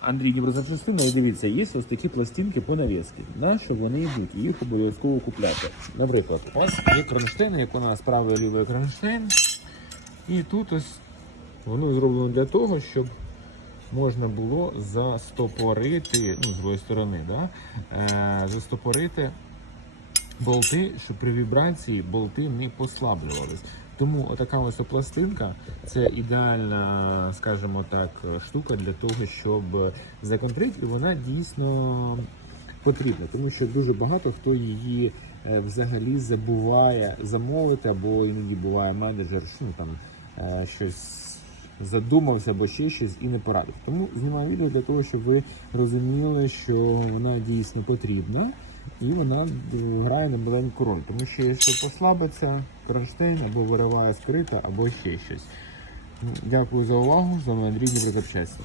Андрій Дніпрозапчастина, і дивіться, є ось такі пластинки по навіски. На що вони йдуть? І їх обов'язково купляти. Наприклад, ось є кронштейн, як у нас правий лівий кронштейн. І тут ось воно зроблено для того, щоб можна було застопорити, ну, з другої сторони, да? е, застопорити болти, щоб при вібрації болти не послаблювались. Тому отака ось пластинка це ідеальна, скажімо так, штука для того, щоб законтрити, і вона дійсно потрібна, тому що дуже багато хто її е, взагалі забуває замовити, або іноді буває менеджер, що ну, там е, щось задумався або ще щось і не порадив. Тому знімаю відео для того, щоб ви розуміли, що вона дійсно потрібна. І вона е, грає на маленьку роль, тому що якщо послабиться кронштейн або вириває скрита, або ще щось. Дякую за увагу. З вами Андрій Дніпрокопчастя.